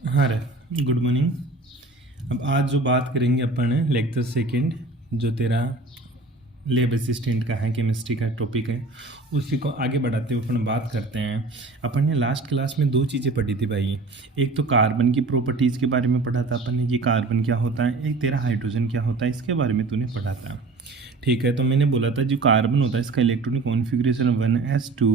हाँ रे, good morning. अब आज जो बात करेंगे अपन लेक्चर सेकंड, जो तेरा लैब असिस्टेंट का है, केमिस्ट्री का टॉपिक है, उसी को आगे बढ़ाते हुए अपन बात करते हैं। अपन ने लास्ट क्लास में दो चीज़ें पढ़ी थी भाई। एक तो कार्बन की प्रॉपर्टीज़ के बारे में पढ़ा था अपन ने, ये कार्बन क्या होता है। एक तेरा हाइड्रोजन क्या होता है, इसके बारे में तूने पढ़ा था। ठीक है, तो मैंने बोला था जो कार्बन होता है इसका इलेक्ट्रॉनिक कॉन्फ़िगरेशन 1s2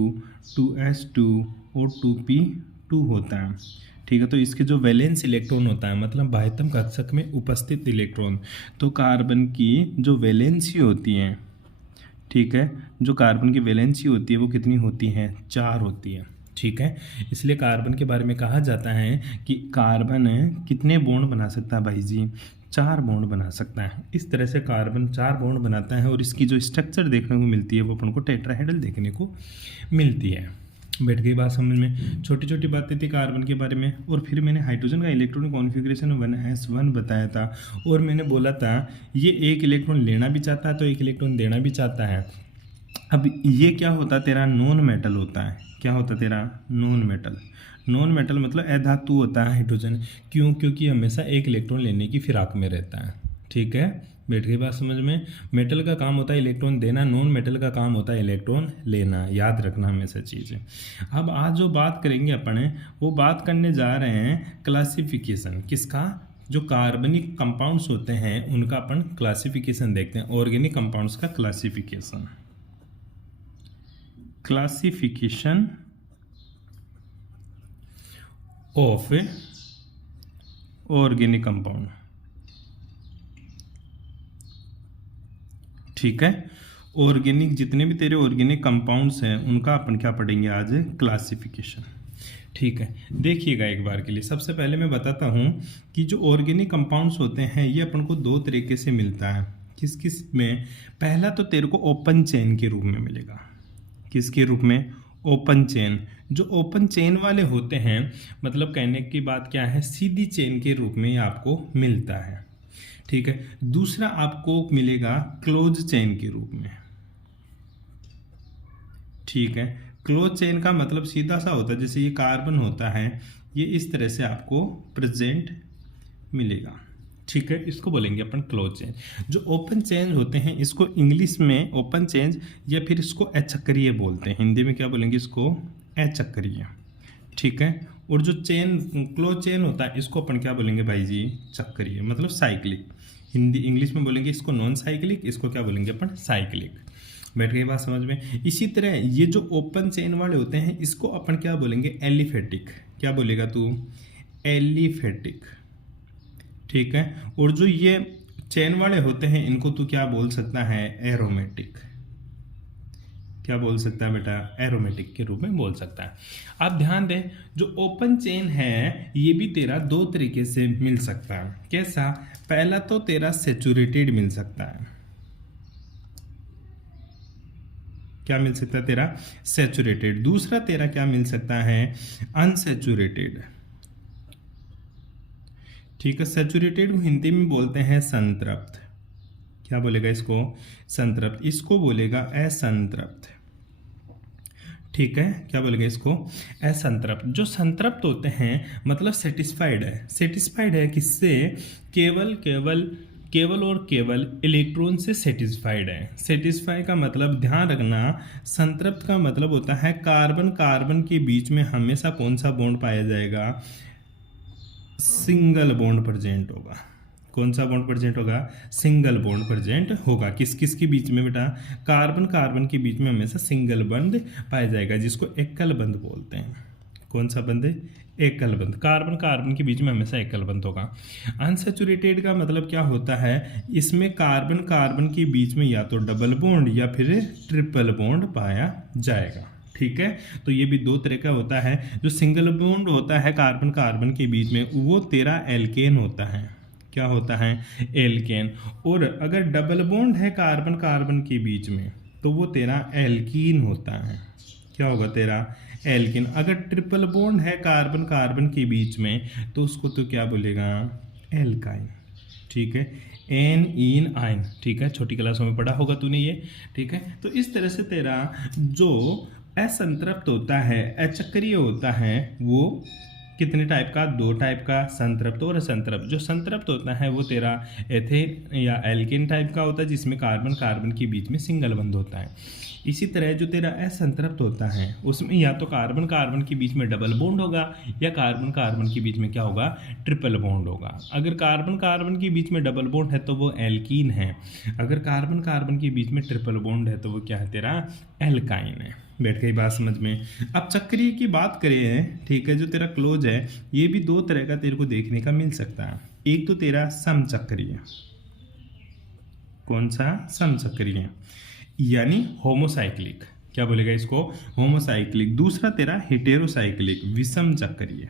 2s2 और 2p2 होता है। ठीक है, तो इसके जो वैलेंस इलेक्ट्रॉन होता है, मतलब बाह्यतम कक्षक में उपस्थित इलेक्ट्रॉन, तो कार्बन की जो वैलेंसी होती है, ठीक है, जो कार्बन की वैलेंसी होती है वो कितनी होती है, 4 होती है। ठीक है, इसलिए कार्बन के बारे में कहा जाता है कि कार्बन कितने बॉन्ड बना सकता है भाई जी, 4 बॉन्ड बना सकता है। इस तरह से कार्बन 4 बॉन्ड बनाता है और इसकी जो स्ट्रक्चर देखने को मिलती है वो अपन को टेट्राहेड्रल देखने को मिलती है। बैठ गई बात समझ में। छोटी छोटी बातें थी कार्बन के बारे में। और फिर मैंने हाइड्रोजन का इलेक्ट्रॉनिक कॉन्फ़िगरेशन 1s1 बताया था, और मैंने बोला था ये एक इलेक्ट्रॉन लेना भी चाहता है तो एक इलेक्ट्रॉन देना भी चाहता है। अब ये क्या होता तेरा, नॉन मेटल होता है। क्या होता तेरा, नॉन मेटल। नॉन मेटल मतलब अधातु होता है हाइड्रोजन। क्यों? क्योंकि हमेशा एक इलेक्ट्रॉन लेने की फिराक में रहता है। ठीक है, बैठ गई बात समझ में। मेटल का काम होता है इलेक्ट्रॉन देना, नॉन मेटल का काम होता है इलेक्ट्रॉन लेना। याद रखना हमेशा चीज़ें। अब आज जो बात करेंगे अपन वो बात करने जा रहे हैं क्लासिफिकेशन किसका, जो कार्बनिक कंपाउंड्स होते हैं उनका अपन क्लासिफिकेशन देखते हैं। ऑर्गेनिक कंपाउंड्स का classification, classification of organic compound. ठीक है, ऑर्गेनिक जितने भी तेरे ऑर्गेनिक कंपाउंड्स हैं उनका अपन क्या पढ़ेंगे आज, क्लासिफिकेशन। ठीक है, देखिएगा एक बार के लिए। सबसे पहले मैं बताता हूँ कि जो ऑर्गेनिक कंपाउंड्स होते हैं ये अपन को दो तरीके से मिलता है। किस किस में? पहला तो तेरे को ओपन चेन के रूप में मिलेगा। किसके रूप में? Open chain. जो ओपन चेन वाले होते हैं, मतलब कहने की बात क्या है, सीधी चेन के रूप में आपको मिलता है। ठीक है, दूसरा आपको मिलेगा क्लोज चेन के रूप में। ठीक है, क्लोज चेन का मतलब सीधा सा होता है, जैसे ये कार्बन होता है, ये इस तरह से आपको प्रेजेंट मिलेगा। ठीक है, इसको बोलेंगे अपन क्लोज चेन। जो ओपन चेन होते हैं इसको इंग्लिश में ओपन चेन या फिर इसको अचक्रीय बोलते हैं। हिंदी में क्या बोलेंगे इसको, अचक्रीय। ठीक है, और जो चेन क्लोज चेन होता है इसको अपन क्या बोलेंगे भाई जी, चक्रीय, मतलब साइक्लिक। हिंदी इंग्लिश में बोलेंगे इसको नॉन साइक्लिक, इसको क्या बोलेंगे अपन, साइक्लिक। बैठ गई बात समझ में। इसी तरह ये जो ओपन चेन वाले होते हैं इसको अपन क्या बोलेंगे, एलिफेटिक। क्या बोलेगा तू, एलिफेटिक। ठीक है, और जो ये चेन वाले होते हैं इनको तू क्या बोल सकता है, एरोमेटिक। क्या बोल सकता है बेटा, एरोमेटिक के रूप में बोल सकता है। आप ध्यान दें, जो ओपन चेन है ये भी तेरा दो तरीके से मिल सकता है। कैसा? पहला तो तेरा सेचुरेटेड मिल सकता है। क्या मिल सकता है तेरा, सेचुरेटेड। दूसरा तेरा क्या मिल सकता है, अनसेचुरेटेड। ठीक है, सेचुरेटेड को हिंदी में बोलते हैं संतृप्त। क्या बोलेगा इसको, संतृप्त। इसको बोलेगा असंतृप्त। ठीक है, क्या बोलेगा इसको, असंतृप्त। जो संतृप्त होते हैं मतलब सेटिस्फाइड है। सेटिस्फाइड है किससे, केवल केवल केवल और केवल इलेक्ट्रॉन से सेटिस्फाइड है। सेटिस्फाई का मतलब ध्यान रखना, संतृप्त का मतलब होता है कार्बन कार्बन के बीच में हमेशा कौन सा बॉन्ड पाया जाएगा, सिंगल बॉन्ड प्रेजेंट होगा। कौन सा बॉन्ड प्रेजेंट होगा, सिंगल बॉन्ड प्रेजेंट होगा। किस किस के बीच में बेटा, कार्बन कार्बन के बीच में हमेशा सिंगल बंध पाया जाएगा, जिसको एकल बंध बोलते हैं। कौन सा बंध, एकल बंध। कार्बन कार्बन के बीच में हमेशा एकल बंध होगा। अनसेचुरेटेड का मतलब क्या होता है, इसमें कार्बन कार्बन के बीच में या तो डबल बॉन्ड या फिर ट्रिपल बॉन्ड पाया जाएगा। ठीक है, तो ये भी दो तरह का होता है। जो सिंगल बॉन्ड होता है कार्बन कार्बन के बीच में वो तेरा एल्केन होता है। क्या होता है, एल्केन। और अगर डबल बॉन्ड है कार्बन कार्बन के बीच में तो वो तेरा एल्कीन होता है। क्या होगा तेरा, एल्किन। अगर ट्रिपल बॉन्ड है कार्बन कार्बन के बीच में तो उसको तो क्या बोलेगा, एल्काइन। ठीक है, एन इन आइन। ठीक है, छोटी क्लासों में पढ़ा होगा तूने ये। ठीक है, तो इस तरह से तेरा जो असंतृप्त होता है, अचक्रीय होता है, वो कितने टाइप का, 2 टाइप का, संतृप्त और असंतृप्त। जो संतृप्त होता है वो तेरा एथेन या एल्केन टाइप का होता है, जिसमें कार्बन कार्बन के बीच में सिंगल बंध होता है। इसी तरह जो तेरा असंतृप्त होता है उसमें या तो कार्बन कार्बन के बीच में डबल बॉन्ड होगा या कार्बन कार्बन के बीच में क्या होगा, ट्रिपल बॉन्ड होगा। अगर कार्बन कार्बन के बीच में डबल बॉन्ड है तो वो एल्कीन है, अगर कार्बन कार्बन के बीच में ट्रिपल बॉन्ड है तो वो क्या है, तेरा एल्काइन है। बैठ गई बात समझ में। अब चक्रीय की बात करें, ठीक है, जो तेरा क्लोज है ये भी 2 तरह का तेरे को देखने का मिल सकता है। एक तो तेरा समचक्रीय, कौन सा, समचक्रीय यानी होमोसाइक्लिक, क्या बोलेगा इसको, होमोसाइक्लिक। दूसरा तेरा हेटेरोसाइक्लिक, विषम चक्रीय,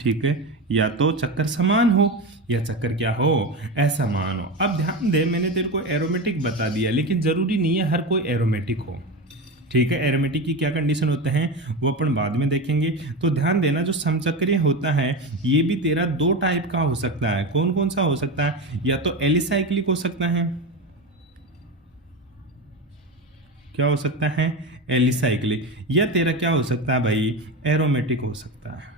ठीक है, या तो चक्कर समान हो या चक्कर क्या हो, असमान हो। अब ध्यान दे, मैंने तेरे को एरोमेटिक बता दिया, लेकिन जरूरी नहीं है हर कोई एरोमेटिक हो, ठीक है। एरोमेटिक की क्या कंडीशन होते हैं वो अपन बाद में देखेंगे। तो ध्यान देना, जो समचक्रीय होता है ये भी तेरा 2 टाइप का हो सकता है। कौन कौन सा हो सकता है, या तो एलिसाइक्लिक हो सकता है, क्या हो सकता है, एलिसाइक्लिक, या तेरा क्या हो सकता है भाई, एरोमेटिक हो सकता है,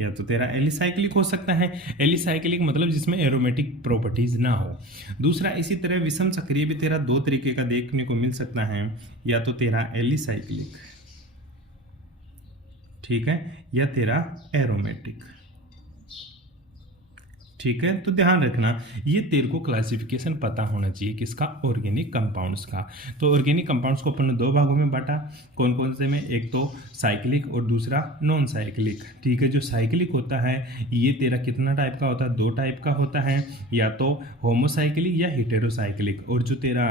या तो तेरा एलिसाइक्लिक हो सकता है। एलिसाइक्लिक मतलब जिसमें एरोमेटिक प्रॉपर्टीज ना हो। दूसरा इसी तरह विषम चक्रीय भी तेरा 2 तरीके का देखने को मिल सकता है, या तो तेरा एलिसाइक्लिक, ठीक है, या तेरा एरोमेटिक, ठीक है। तो ध्यान रखना, ये तेरे को क्लासिफिकेशन पता होना चाहिए किसका, ऑर्गेनिक कंपाउंड्स का। तो ऑर्गेनिक कंपाउंड्स को अपन ने 2 भागों में बांटा, कौन कौन से में, एक तो साइक्लिक और दूसरा नॉन साइक्लिक, ठीक है। जो साइक्लिक होता है ये तेरा कितना टाइप का होता है, 2 टाइप का होता है, या तो होमोसाइक्लिक या हेटेरोसाइक्लिक। और जो तेरा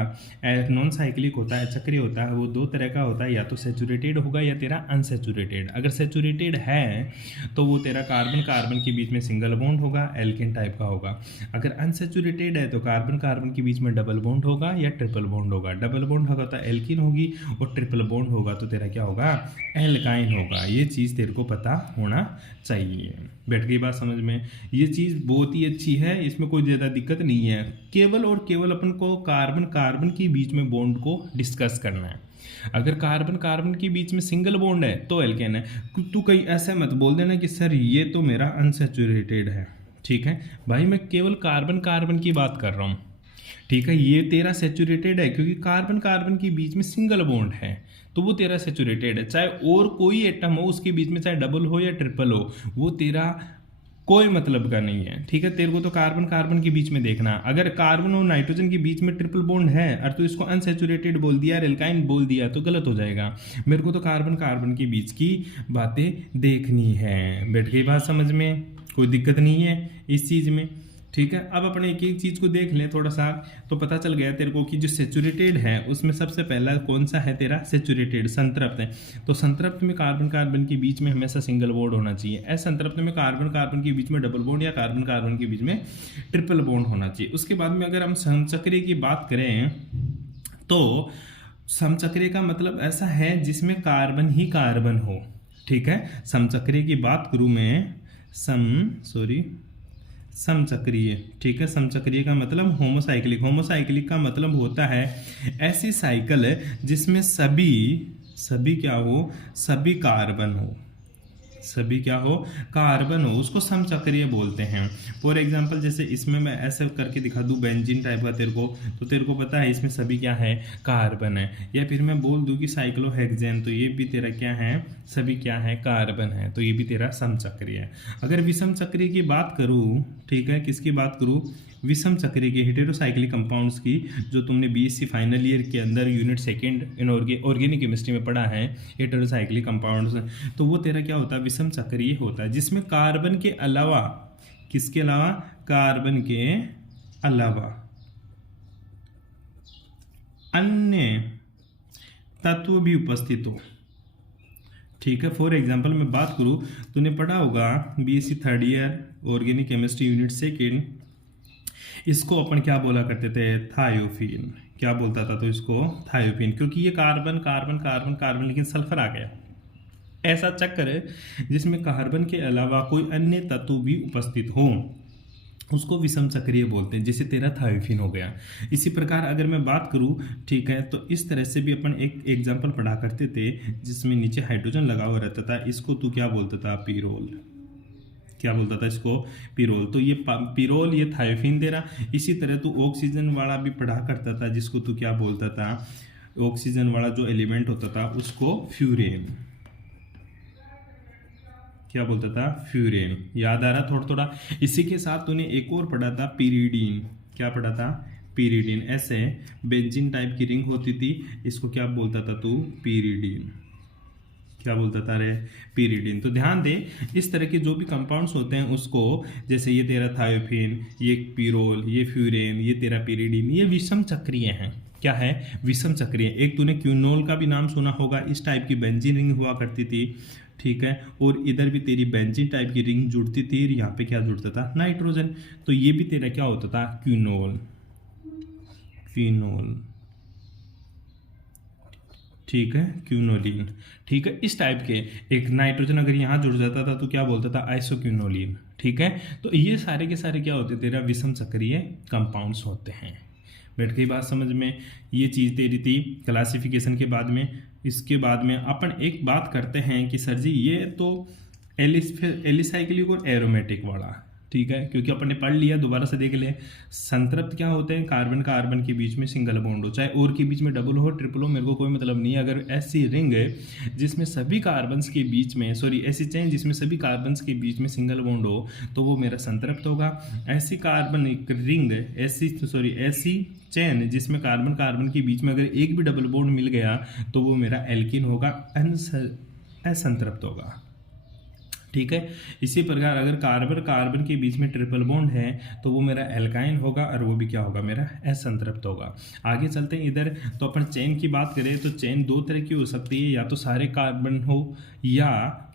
नॉन साइक्लिक होता है, चक्रीय होता है, वो 2 तरह का होता है, या तो सेचुरेटेड होगा या तेरा अनसेचुरेटेड। अगर सेचुरेटेड है तो वो तेरा कार्बन कार्बन के बीच में सिंगल बॉन्ड होगा, एल्केन टाइप का होगा। अगर अनसेचुरेटेड है तो कार्बन कार्बन के बीच में डबल बॉन्ड होगा या ट्रिपल बॉन्ड होगा। डबल बॉन्ड होगा तो एल्कीन होगी, और ट्रिपल बॉन्ड होगा तो तेरा क्या होगा, एल्काइन होगा। ये चीज़ तेरे को पता होना चाहिए। बैठ गई बात समझ में। ये चीज़ बहुत ही अच्छी है, इसमें कोई ज़्यादा दिक्कत नहीं है। केवल और केवल अपन को कार्बन कार्बन के बीच में बॉन्ड को डिस्कस करना है। अगर कार्बन कार्बन के बीच में सिंगल बॉन्ड है तो एल्केन है। तू कहीं ऐसा मत बोल देना कि सर ये तो मेरा अनसेचुरेटेड है, ठीक है भाई, मैं केवल कार्बन कार्बन की बात कर रहा हूँ, ठीक है। ये तेरा सेचुरेटेड है क्योंकि कार्बन कार्बन के बीच में सिंगल बॉन्ड है, तो वो तेरा सेचुरेटेड है। चाहे और कोई एटम हो उसके बीच में, चाहे डबल हो या ट्रिपल हो, वो तेरा कोई मतलब का नहीं है, ठीक है। तेरे को तो कार्बन कार्बन के बीच में देखना। अगर कार्बन और नाइट्रोजन के बीच में ट्रिपल बॉन्ड है और तो इसको अनसेचुरेटेड बोल दिया, एल्काइन बोल दिया, तो गलत हो जाएगा। मेरे को तो कार्बन कार्बन के बीच की बातें देखनी है। बैठ गई बात समझ में, कोई दिक्कत नहीं है इस चीज़ में, ठीक है। अब अपने एक एक चीज़ को देख लें थोड़ा सा, तो पता चल गया तेरे को कि जो सेचुरेटेड है उसमें सबसे पहला कौन सा है, तेरा सेचुरेटेड, संतृप्त है। तो संतृप्त में कार्बन कार्बन के बीच में हमेशा सिंगल बॉन्ड होना चाहिए। असंतृप्त में कार्बन कार्बन के बीच में डबल बॉन्ड या कार्बन कार्बन के बीच में ट्रिपल बॉन्ड होना चाहिए। उसके बाद में अगर हम समचक्रीय की बात करें तो समचक्रीय का मतलब ऐसा है जिसमें कार्बन ही कार्बन हो, ठीक है। समचक्रीय की बात करूँ मैं, समचक्रीय, ठीक है। समचक्रीय का मतलब होमोसाइक्लिक। होमोसाइक्लिक का मतलब होता है ऐसी साइकिल जिसमें सभी क्या हो, सभी कार्बन हो, सभी क्या हो, कार्बन हो, उसको समचक्रीय बोलते हैं। फॉर एग्जांपल जैसे इसमें मैं ऐसे करके दिखा दूं बेंजीन टाइप का तेरे को, तो तेरे को पता है इसमें सभी क्या है, कार्बन है। या फिर मैं बोल दूं कि साइक्लोहेक्सेन, तो ये भी तेरा क्या है, सभी क्या है, कार्बन है, तो ये भी तेरा समचक्रीय है। अगर विषम चक्रीय की बात करूँ, ठीक है, किसकी बात करूँ, विषम चक्रीय के हेटेरोसाइक्लिक कंपाउंड्स की, जो तुमने बीएससी फाइनल ईयर के अंदर यूनिट 2 इन ऑर्गेनिक केमिस्ट्री में पढ़ा है, हेटेरोसाइक्लिक कंपाउंड्स, तो वो तेरा क्या होता है, विषम चक्रीय होता है, जिसमें कार्बन के अलावा, किसके अलावा, कार्बन के अलावा अन्य तत्व भी उपस्थित हो, ठीक है। फॉर एग्जांपल मैं बात करूँ, तूने पढ़ा होगा BSc 3rd year organic chemistry unit 2, इसको अपन क्या बोला करते थे, थायोफीन। क्या बोलता था तो इसको थायोफीन, क्योंकि ये कार्बन कार्बन कार्बन कार्बन लेकिन सल्फर आ गया। ऐसा चक्कर है जिसमें कार्बन के अलावा कोई अन्य तत्व भी उपस्थित हो, उसको विषम चक्रीय बोलते हैं, जैसे तेरा थायोफिन हो गया। इसी प्रकार अगर मैं बात करूं, ठीक है, तो इस तरह से भी अपन एक एग्जांपल पढ़ा करते थे जिसमें नीचे हाइड्रोजन लगा हुआ रहता था, इसको तू क्या बोलता था? पिरोल। क्या बोलता था इसको? पिरोल। तो ये पिरोल, ये थायोफिन दे रहा। इसी तरह तू ऑक्सीजन वाला भी पढ़ा करता था, जिसको तू क्या बोलता था? ऑक्सीजन वाला जो एलिमेंट होता था उसको फ्यूरेन। क्या बोलता था? फ्यूरेन। याद आ रहा थोड़ा थोड़ा? इसी के साथ तूने एक और पढ़ा था, पीरिडीन। क्या पढ़ा था? पीरिडीन। ऐसे बेंजीन टाइप की रिंग होती थी, इसको क्या बोलता था तू? पीरिडीन। क्या बोलता था रे? पीरिडीन। तो ध्यान दे, इस तरह के जो भी कंपाउंड्स होते हैं उसको, जैसे ये तेरा थायोफिन, ये पिरोल, ये फ्यूरेन, ये तेरा पीरिडीन, ये विषम चक्रीय हैं। क्या है? विषम चक्रीय। एक तूने क्यूनोल का भी नाम सुना होगा, इस टाइप की बेंजीन रिंग हुआ करती थी, ठीक है, और इधर भी तेरी बेंजीन टाइप की रिंग जुड़ती थी, और यहाँ पे क्या जुड़ता था? नाइट्रोजन। तो ये भी तेरा क्या होता था? क्यूनोल। क्यूनोल, ठीक है, क्यूनोलिन। ठीक है, इस टाइप के एक नाइट्रोजन अगर यहाँ जुड़ जाता था तो क्या बोलता था? आइसोक्यूनोलिन। ठीक है, तो ये सारे के सारे क्या होते? तेरा विषम चक्रीय कंपाउंड्स होते हैं। बैठ गई बात समझ में? ये चीज़ तेरी थी क्लासिफिकेशन के बाद में। इसके बाद में अपन एक बात करते हैं कि सर जी ये तो एलिसाइक्लिक और एरोमेटिक वाला, ठीक है, क्योंकि अपन ने पढ़ लिया, दोबारा से देख ले। संतृप्त क्या होते हैं? कार्बन कार्बन के बीच में सिंगल बॉन्ड हो, चाहे और के बीच में डबल हो ट्रिपल हो, मेरे को कोई मतलब नहीं है। अगर ऐसी रिंग है जिसमें सभी कार्बन्स के बीच में, सॉरी ऐसी चेन जिसमें सभी कार्बन्स के बीच में सिंगल बॉन्ड हो, तो वो मेरा संतृप्त होगा। ऐसी कार्बन रिंग, ऐसी चेन जिसमें कार्बन कार्बन के बीच में अगर एक भी डबल बॉन्ड मिल गया तो वो मेरा एल्किन होगा, असंतृप्त होगा। ठीक है, इसी प्रकार अगर कार्बन कार्बन के बीच में ट्रिपल बॉन्ड है तो वो मेरा एल्काइन होगा, और वो भी क्या होगा? मेरा असंतृप्त होगा। आगे चलते हैं इधर। तो अपन चेन की बात करें तो चेन दो तरह की हो सकती है, या तो सारे कार्बन हो या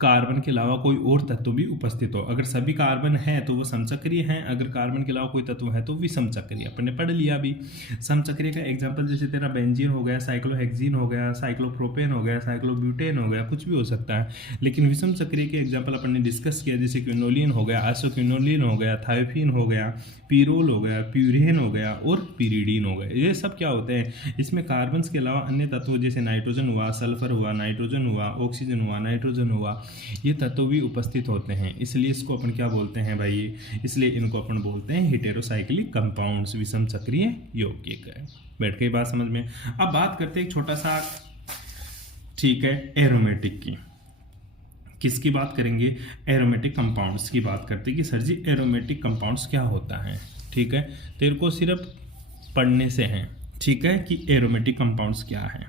कार्बन के अलावा कोई और तत्व भी उपस्थित हो। अगर सभी कार्बन है तो वो समचक्रीय हैं, अगर कार्बन के अलावा कोई तत्व है तो विषम चक्रीय। अपन ने पढ़ लिया अभी। समचक्रीय का एग्जांपल जैसे तेरा बेंजीन हो गया, साइक्लोहेक्सीन हो गया, साइक्लोप्रोपेन हो गया, साइक्लोब्यूटेन हो गया, कुछ भी हो सकता है। लेकिन विषम चक्रीय के एग्जाम्पल अपन ने डिस्कस किया, जैसे क्विनोलिन हो गया, आइसोक्विनोलिन हो गया, थायोफिन हो गया, पीरोल हो गया, प्यूरेन हो गया और पीरिडीन हो गया। ये सब क्या होते हैं? इसमें कार्बन के अलावा अन्य तत्व जैसे नाइट्रोजन हुआ, सल्फर हुआ, नाइट्रोजन हुआ, ऑक्सीजन हुआ, नाइट्रोजन हुआ, ये तत्व भी उपस्थित होते हैं। इसलिए इसको अपन क्या बोलते हैं भाई? इसलिए इनको अपन बोलते हैं हेटेरोसाइक्लिक कंपाउंड्स, विषम चक्रीय यौगिक है। बैठ गई बात समझ में? अब बात करते हैं एक छोटा सा, ठीक है, एरोमेटिक की। किसकी बात करेंगे? एरोमेटिक कंपाउंड्स की बात करते हैं कि सर जी एरोमेटिक कंपाउंड्स क्या होता है। ठीक है, तेरे को सिर्फ पढ़ने से है, ठीक है, कि एरोमेटिक कंपाउंड्स क्या है।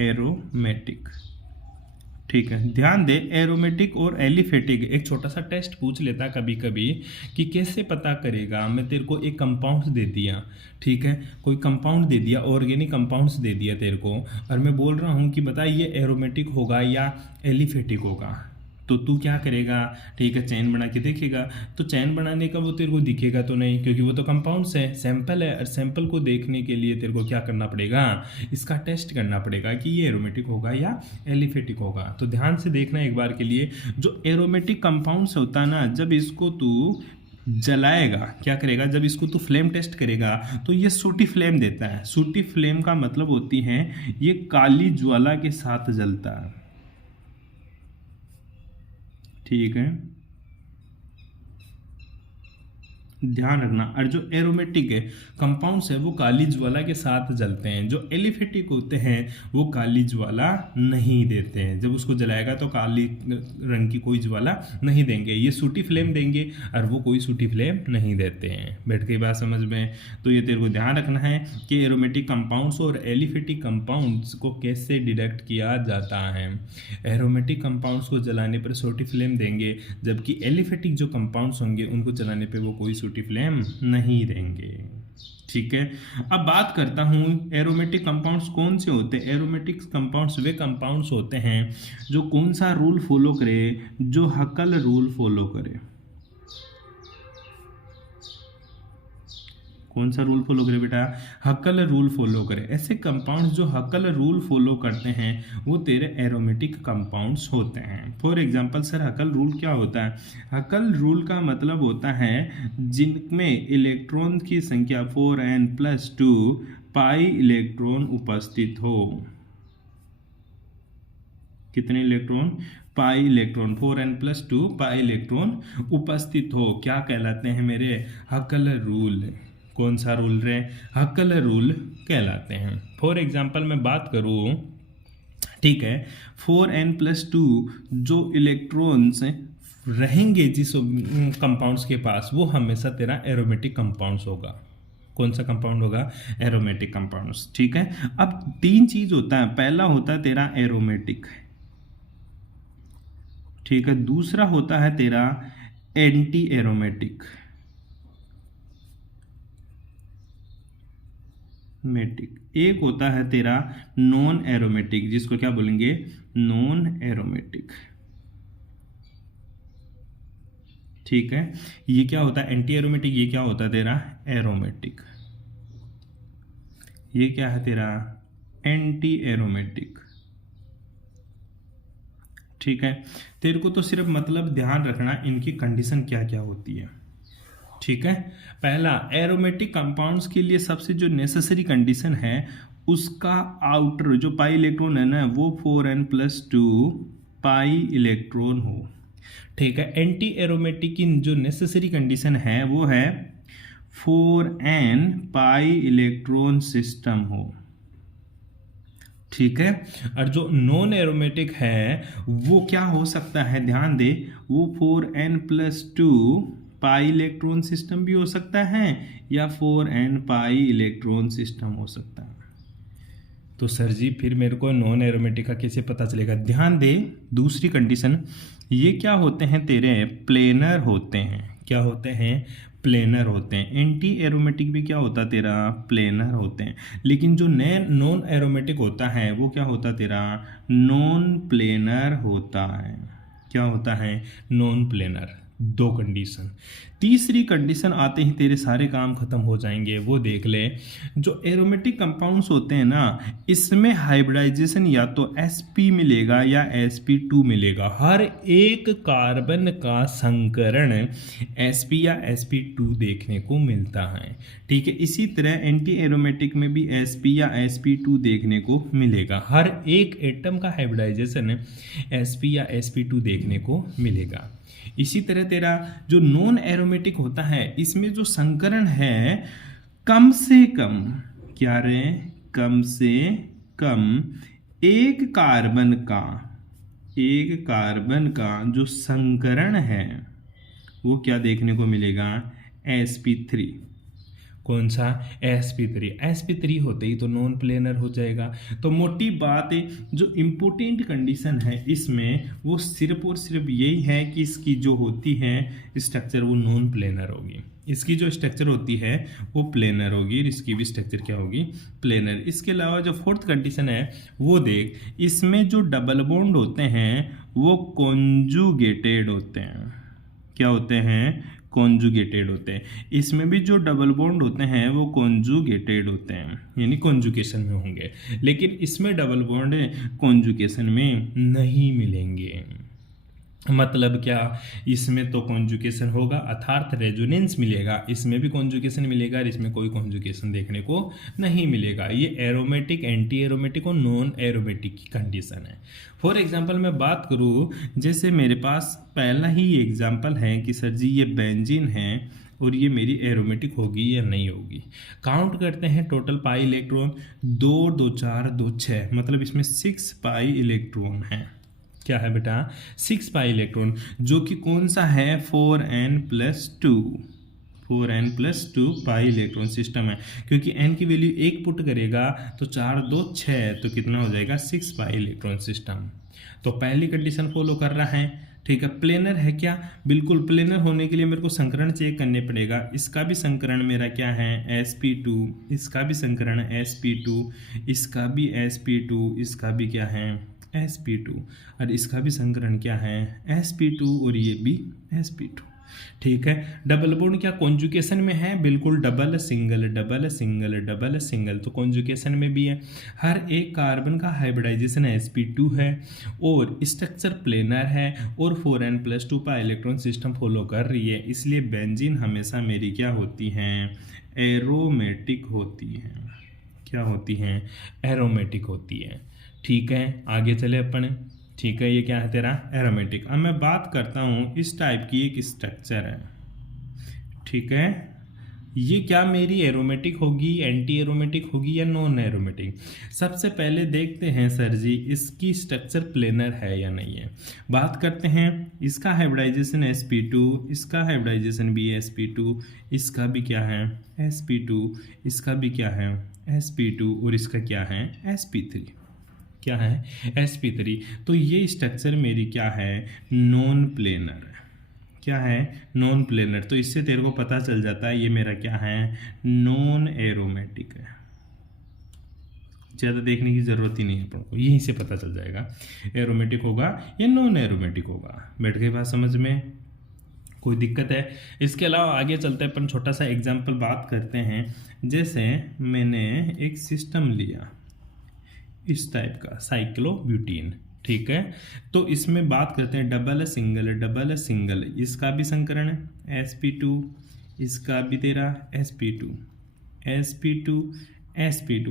एरोमेटिक, ठीक है, ध्यान दे। एरोमेटिक और एलिफेटिक एक छोटा सा टेस्ट पूछ लेता कभी कभी कि कैसे पता करेगा। मैं तेरे को एक कंपाउंड दे दिया, ठीक है, कोई कंपाउंड दे दिया, ऑर्गेनिक कंपाउंड्स दे दिया तेरे को, और मैं बोल रहा हूँ कि बता ये एरोमेटिक होगा या एलिफेटिक होगा, तो तू क्या करेगा? ठीक है, चैन बना के देखेगा। तो चैन बनाने का वो तेरे को दिखेगा तो नहीं, क्योंकि वो तो कंपाउंड्स है, सैंपल है, और सैंपल को देखने के लिए तेरे को क्या करना पड़ेगा? इसका टेस्ट करना पड़ेगा कि ये एरोमेटिक होगा या एलिफेटिक होगा। तो ध्यान से देखना एक बार के लिए, जो एरोमेटिक कंपाउंड्स होता है ना, जब इसको तू जलाएगा, क्या करेगा? जब इसको तू फ्लेम टेस्ट करेगा तो ये सूटी फ्लेम देता है। सूटी फ्लेम का मतलब होती है ये काली ज्वाला के साथ जलता है, ठीक है, ध्यान रखना। और जो एरोमेटिक है कंपाउंड्स है वो काली ज्वाला के साथ जलते हैं। जो एलिफेटिक होते हैं वो काली ज्वाला नहीं देते हैं, जब उसको जलाएगा तो काली रंग की कोई ज्वाला नहीं देंगे, ये सूटी फ्लेम देंगे, और वो कोई सूटी फ्लेम नहीं देते हैं। बैठ गई बात समझ में? तो ये तेरे को ध्यान रखना है कि एरोमेटिक कंपाउंड्स और एलिफेटिक कंपाउंड्स को कैसे डिटेक्ट किया जाता है। एरोमेटिक कंपाउंड्स को जलाने पर सूटी फ्लेम देंगे, जबकि एलिफेटिक जो कंपाउंड्स होंगे उनको जलाने पर वो कोई फ्लेम नहीं देंगे। ठीक है, अब बात करता हूं एरोमेटिक कंपाउंड्स कौन से होते हैं। एरोमेटिक कंपाउंड्स वे कंपाउंड्स होते हैं जो कौन सा रूल फॉलो करे? जो हकल रूल फॉलो करे। कौन सा रूल फॉलो करे बेटा? हक्कल रूल फॉलो करे। ऐसे कंपाउंड्स जो हक्कल रूल फॉलो करते हैं वो तेरे एरोमेटिक कंपाउंड्स होते हैं। फॉर एग्जांपल सर हक्कल रूल क्या होता है? हक्कल रूल का मतलब होता है जिनमें इलेक्ट्रॉन की संख्या 4n+2 पाई इलेक्ट्रॉन उपस्थित हो। कितने electron? Pi electron. 4n+2 pi electron उपस्थित हो क्या कहलाते हैं मेरे? हक्कल रूल। कौन सा रूल रे? हक्कल रूल कहलाते हैं। फॉर एग्जांपल मैं बात करूं, ठीक है, 4n+2 जो इलेक्ट्रॉन्स रहेंगे जिस कंपाउंड्स के पास, वो हमेशा तेरा एरोमेटिक कंपाउंड्स होगा। कौन सा कंपाउंड होगा? Aromatic compounds. ठीक है, अब तीन चीज होता है। पहला होता है तेरा एरोमेटिक, ठीक है, दूसरा होता है तेरा एंटी एरोमेटिक एक होता है तेरा नॉन एरोमेटिक, जिसको क्या बोलेंगे? Non aromatic. ठीक है, ये क्या होता है? Anti aromatic. ये क्या होता है तेरा? एरोमेटिक। ये क्या है तेरा? Anti aromatic. ठीक है, तेरे को तो सिर्फ मतलब ध्यान रखना इनकी कंडीशन क्या क्या होती है। ठीक है, पहला एरोमेटिक कंपाउंड्स के लिए सबसे जो नेसेसरी कंडीशन है उसका आउटर जो पाई इलेक्ट्रॉन है ना वो 4n+2 पाई इलेक्ट्रॉन हो। ठीक है, एंटी एरोमेटिक की जो नेसेसरी कंडीशन है वो है 4n पाई इलेक्ट्रॉन सिस्टम हो। ठीक है, और जो नॉन एरोमेटिक है वो क्या हो सकता है? ध्यान दे, वो 4n+2 पाई इलेक्ट्रॉन सिस्टम भी हो सकता है या 4n पाई इलेक्ट्रॉन सिस्टम हो सकता है। तो सर जी फिर मेरे को नॉन एरोमेटिक का कैसे पता चलेगा? ध्यान दे, दूसरी कंडीशन, ये क्या होते हैं तेरे? प्लेनर होते हैं। क्या होते हैं? प्लेनर होते हैं। एंटी एरोमेटिक भी क्या होता तेरा? प्लेनर होते हैं। लेकिन जो नॉन एरोमेटिक होता है वो क्या होता तेरा? नॉन प्लेनर होता है। क्या होता है? Non planar. दो कंडीशन। तीसरी कंडीशन आते ही तेरे सारे काम खत्म हो जाएंगे। वो देख ले, जो एरोमेटिक कंपाउंड्स होते हैं ना, इसमें हाइब्रिडाइजेशन या तो sp मिलेगा या sp2 मिलेगा। हर एक कार्बन का संकरण sp या sp2 देखने को मिलता है। ठीक है, इसी तरह एंटी एरोमेटिक में भी sp या sp2 देखने को मिलेगा। हर एक एटम का हाइब्रिडाइजेशन sp या sp2 देखने को मिलेगा। इसी तरह तेरा जो नॉन एरोमेटिक होता है इसमें जो संकरण है कम से कम, क्या रे? कम से कम एक कार्बन का जो संकरण है वो क्या देखने को मिलेगा? sp3। कौन सा? sp3। sp3 होते ही तो नॉन प्लेनर हो जाएगा। तो मोटी बात है, जो इम्पोर्टेंट कंडीशन है इसमें वो सिर्फ और सिर्फ यही है कि इसकी जो होती है स्ट्रक्चर वो नॉन प्लेनर होगी। इसकी जो स्ट्रक्चर होती है वो प्लेनर होगी और इसकी भी स्ट्रक्चर क्या होगी? प्लेनर। इसके अलावा जो फोर्थ कंडीशन है वो देख, इसमें जो डबल बॉन्ड होते हैं वो कॉन्जुगेटेड होते हैं। क्या होते हैं? कॉन्जुगेटेड होते हैं। इसमें भी जो डबल बॉन्ड होते हैं वो कॉन्जुगेटेड होते हैं, यानी कॉन्जुगेशन में होंगे। लेकिन इसमें डबल बॉन्ड कॉन्जुगेशन में नहीं मिलेंगे। मतलब क्या? इसमें तो कॉन्जुगेशन होगा अर्थात रेजोनेंस मिलेगा, इसमें भी कॉन्जुगेशन मिलेगा और इसमें कोई कॉन्जुगेशन देखने को नहीं मिलेगा। ये एरोमेटिक, एंटी एरोमेटिक और नॉन एरोमेटिक की कंडीशन है। फॉर एग्जांपल मैं बात करूँ, जैसे मेरे पास पहला ही एग्जांपल है कि सर जी ये बेंजीन है और ये मेरी एरोमेटिक होगी या नहीं होगी। काउंट करते हैं टोटल पाई इलेक्ट्रॉन, 2 2 4 2 6, मतलब इसमें 6 पाई इलेक्ट्रॉन है। क्या है बेटा? 6 पाई इलेक्ट्रॉन, जो कि कौन सा है? 4n+2 पाई इलेक्ट्रॉन सिस्टम है। क्योंकि n की वैल्यू 1 पुट करेगा तो 4 2 6, तो कितना हो जाएगा? 6 पाई इलेक्ट्रॉन सिस्टम। तो पहली कंडीशन फॉलो कर रहा है। ठीक है, प्लेनर है क्या? बिल्कुल प्लेनर होने के लिए मेरे को संकरण चेक करने पड़ेगा। इसका भी संकरण मेरा क्या है? sp2। इसका भी संकरण sp2, इसका भी sp2, इसका भी क्या है? sp2, और इसका भी संकरण क्या है? sp2, और ये भी sp2। ठीक है। डबल बॉन्ड क्या कॉन्जुकेशन में है? बिल्कुल double single double single double single, तो कॉन्जुकेशन में भी है। हर एक कार्बन का हाइब्रिडाइजेशन sp2 है और स्ट्रक्चर प्लेनर है और 4n+2 पा इलेक्ट्रॉन सिस्टम फॉलो कर रही है, इसलिए बेंजीन हमेशा मेरी क्या होती हैं? एरोमेटिक होती हैं। क्या होती हैं? एरोमेटिक होती है। ठीक है, आगे चले अपन। ठीक है, ये क्या है तेरा? एरोमेटिक। अब मैं बात करता हूँ इस टाइप की एक स्ट्रक्चर है, ठीक है, ये क्या मेरी एरोमेटिक होगी, एंटी एरोमेटिक होगी या नॉन एरोमेटिक? सबसे पहले देखते हैं सर जी इसकी स्ट्रक्चर प्लेनर है या नहीं है। बात करते हैं, इसका हाइब्रिडाइजेशन sp2, इसका हाइब्रिडाइजेशन भी sp2, इसका भी क्या है? sp2, इसका भी क्या है? sp2 और इसका क्या है? sp3। क्या है? sp3। तो ये स्ट्रक्चर मेरी क्या है? Non planar. क्या है? Non planar. तो इससे तेरे को पता चल जाता है ये मेरा क्या है? नॉन एरोमेटिक है। ज़्यादा देखने की ज़रूरत ही नहीं है अपन को, यहीं से पता चल जाएगा एरोमेटिक होगा या नॉन एरोमेटिक होगा। बैठ गई बात समझ में? कोई दिक्कत है? इसके अलावा आगे चलते हैं अपन, छोटा सा एग्जाम्पल बात करते हैं। जैसे मैंने एक सिस्टम लिया इस टाइप का, साइक्लोब्यूटीन, ठीक है, तो इसमें बात करते हैं डबल सिंगल, इसका भी संकरण है sp2, इसका भी तेरा sp2,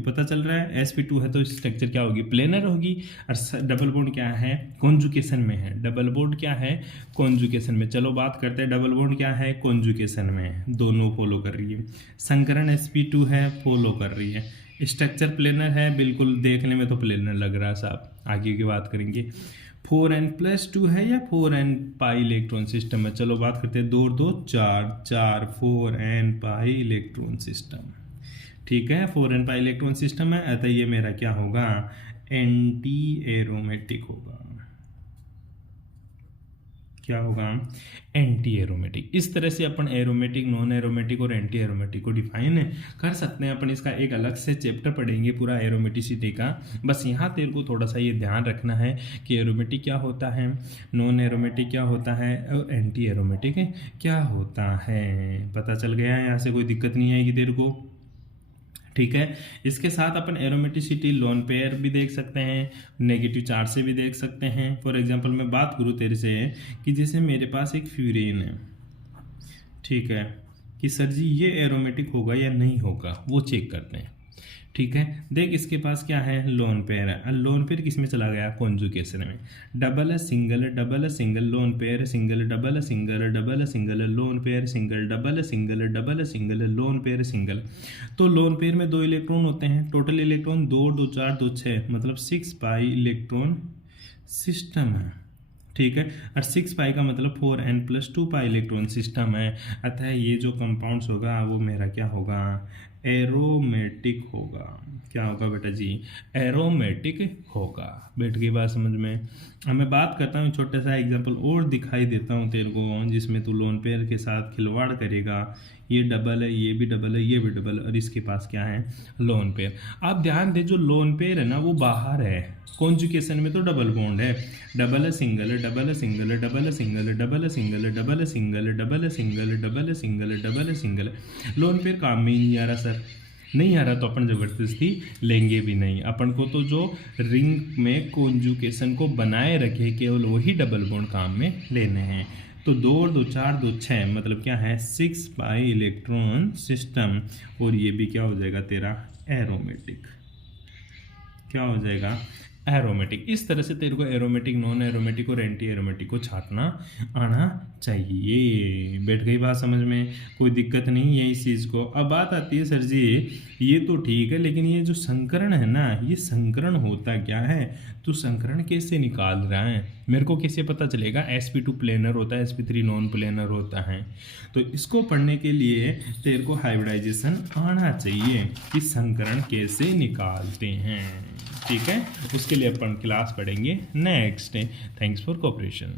पता चल रहा है sp2 है तो स्ट्रक्चर क्या होगी? प्लेनर होगी। और डबल बॉन्ड क्या है? कॉन्जुकेशन में है। डबल बॉन्ड क्या है? कॉन्जुकेशन में। चलो बात करते हैं, डबल बॉन्ड क्या है? कॉन्जुकेशन में है, दोनों फॉलो कर रही है। संकरण sp2 है, फॉलो कर रही है। स्ट्रक्चर प्लेनर है, बिल्कुल देखने में तो प्लेनर लग रहा है साहब। आगे की बात करेंगे। 4n+2 है या 4n पाई इलेक्ट्रॉन सिस्टम है? चलो बात करते हैं। 2 2 4 4 4n पाई इलेक्ट्रॉन सिस्टम, ठीक है, 4n पाई इलेक्ट्रॉन सिस्टम है, अतः ये मेरा क्या होगा? एंटी एरोमेटिक होगा। क्या होगा? Anti aromatic. इस तरह से अपन एरोमेटिक, नॉन एरोमेटिक और एंटी एरोमेटिक को डिफाइन कर सकते हैं। अपन इसका एक अलग से चैप्टर पढ़ेंगे पूरा एरोमेटिसिटी का। बस यहाँ तेरे को थोड़ा सा ये ध्यान रखना है कि एरोमेटिक क्या होता है, नॉन एरोमेटिक क्या होता है और एंटी एरोमेटिक क्या होता है। पता चल गया है? यहाँ से कोई दिक्कत नहीं आएगी तेरे को, ठीक है। इसके साथ अपन एरोमेटिसिटी लोन पेयर भी देख सकते हैं, नेगेटिव चार्ज से भी देख सकते हैं। फॉर एग्जांपल मैं बात करूँ तेरे से कि जैसे मेरे पास एक फ्यूरेन है, ठीक है, कि सर जी ये एरोमेटिक होगा या नहीं होगा, वो चेक करते हैं, ठीक है। देख इसके पास क्या है? लोन पेयर है। लोन पेयर किस में चला गया? कॉन्जुकेशन में। Double single lone pair, single double single lone pair, single double single lone pair single. तो लोन पेयर में 2 इलेक्ट्रॉन होते हैं, टोटल इलेक्ट्रॉन 2 2 4 2 6, मतलब 6 पाई इलेक्ट्रॉन सिस्टम है, ठीक है। और 6 पाई का मतलब 4n+2 पाई इलेक्ट्रॉन सिस्टम है, अतः ये जो कंपाउंड्स होगा वो मेरा क्या होगा? एरोमेटिक होगा। क्या होगा बेटा जी? एरोमेटिक होगा। बैठ गई बात समझ में? अब मैं बात करता हूँ, छोटा सा एग्जांपल और दिखाई देता हूँ तेरे को, जिसमें तू लोन पेयर के साथ खिलवाड़ करेगा। ये डबल है, ये भी डबल है, ये भी डबल, और इसके पास क्या है? Lone pair. आप ध्यान दे, जो लोन पेयर है ना वो बाहर है, कॉन्जुकेशन में तो डबल बॉन्ड है। Double single double single double single double single double single double single double single double single. Lone pair काम में ही नहीं आ रहा सर, नहीं आ रहा तो अपन ज़बरदस्ती लेंगे भी नहीं। अपन को तो जो रिंग में कॉन्जुकेशन को बनाए रखे केवल वही डबल बॉन्ड काम में लेने हैं। तो 2 2 4 2 6 मतलब क्या है? 6 पाई इलेक्ट्रॉन सिस्टम, और ये भी क्या हो जाएगा तेरा? एरोमेटिक। क्या हो जाएगा? एरोमेटिक। इस तरह से तेरे को एरोमेटिक, नॉन एरोमेटिक और एंटी एरोमेटिक को छांटना आना चाहिए। बैठ गई बात समझ में? कोई दिक्कत नहीं है इस चीज़ को। अब बात आती है सर जी ये तो ठीक है, लेकिन ये जो संकरण है ना, ये संकरण होता क्या है? तो संकरण कैसे निकाल रहा है, मेरे को कैसे पता चलेगा? sp2 प्लेनर होता है, sp3 नॉन प्लेनर होता है। तो इसको पढ़ने के लिए तेरे को हाइब्रिडाइजेशन आना चाहिए कि संकरण कैसे निकालते हैं, ठीक है। उसके लिए अपन क्लास पढ़ेंगे नेक्स्ट। Thanks for cooperation.